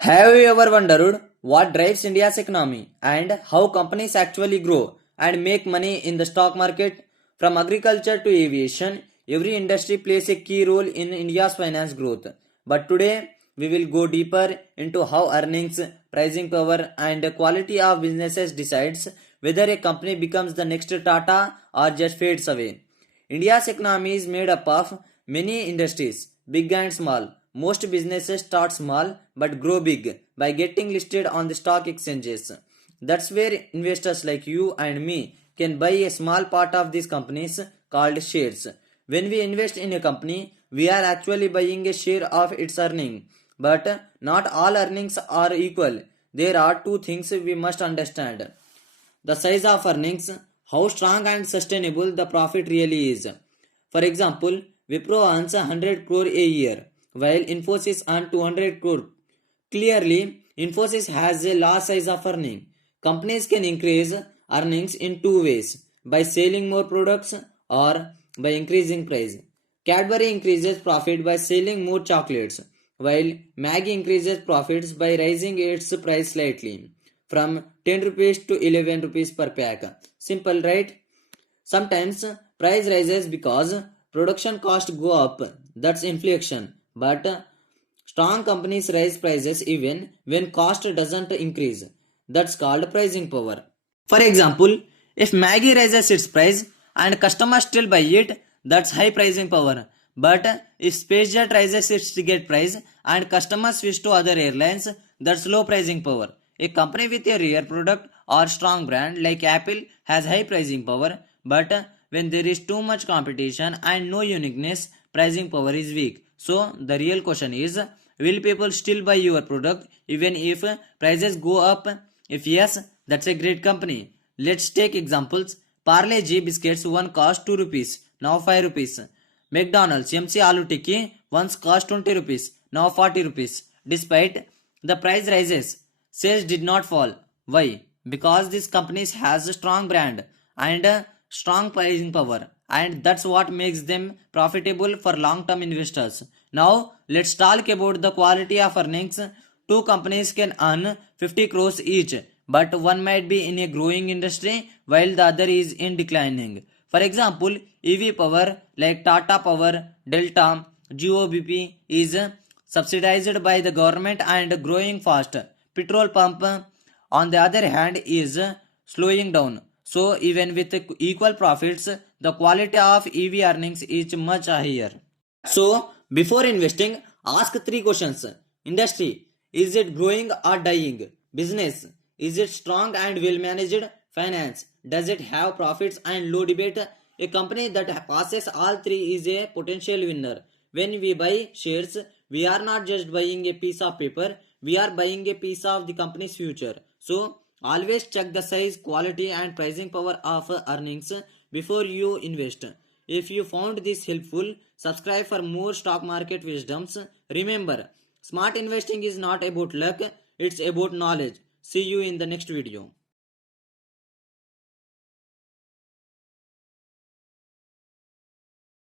Have you ever wondered what drives India's economy and how companies actually grow and make money in the stock market? From agriculture to aviation, every industry plays a key role in India's finance growth. But today, we will go deeper into how earnings, pricing power, and the quality of businesses decides whether a company becomes the next Tata or just fades away. India's economy is made up of many industries, big and small. Most businesses start small but grow big by getting listed on the stock exchanges. That's where investors like you and me can buy a small part of these companies called shares. When we invest in a company, we are actually buying a share of its earning. But not all earnings are equal. There are two things we must understand: the size of earnings, how strong and sustainable the profit really is. For example, Wipro earns 100 crore a year, while Infosys earns 200 crore. Clearly, Infosys has a large size of earning. Companies can increase earnings in two ways: by selling more products or by increasing price. Cadbury increases profit by selling more chocolates, while Maggi increases profits by raising its price slightly from 10 rupees to 11 rupees per pack. Simple, right? Sometimes price rises because production costs go up. That's inflation. But strong companies raise prices even when cost doesn't increase. That's called pricing power. For example, if Maggie raises its price and customers still buy it, that's high pricing power. But if SpaceJet raises its ticket price and customers switch to other airlines, that's low pricing power. A company with a rare product or strong brand like Apple has high pricing power, but when there is too much competition and no uniqueness, pricing power is weak. So the real question is, will people still buy your product even if prices go up? If yes, that's a great company. Let's take examples. Parle-G biscuits one cost 2 rupees, now 5 rupees. McDonald's MC Aloo Tikki once cost 20 rupees, now 40 rupees. Despite the price rises, sales did not fall. Why? Because these companies has a strong brand and a strong pricing power, and that's what makes them profitable for long-term investors. Now let's talk about the quality of earnings. Two companies can earn 50 crores each, but one might be in a growing industry while the other is in declining. For example, EV power like Tata Power, Delta, GOBP is subsidized by the government and growing fast. Petrol pump, on the other hand, is slowing down. So even with equal profits, the quality of EV earnings is much higher. So before investing, ask three questions. Industry, is it growing or dying? Business, is it strong and well managed? Finance, does it have profits and low debate? A company that passes all three is a potential winner. When we buy shares, we are not just buying a piece of paper, we are buying a piece of the company's future. So always check the size, quality, and pricing power of earnings before you invest. If you found this helpful, subscribe for more stock market wisdoms. Remember, smart investing is not about luck, it's about knowledge. See you in the next video.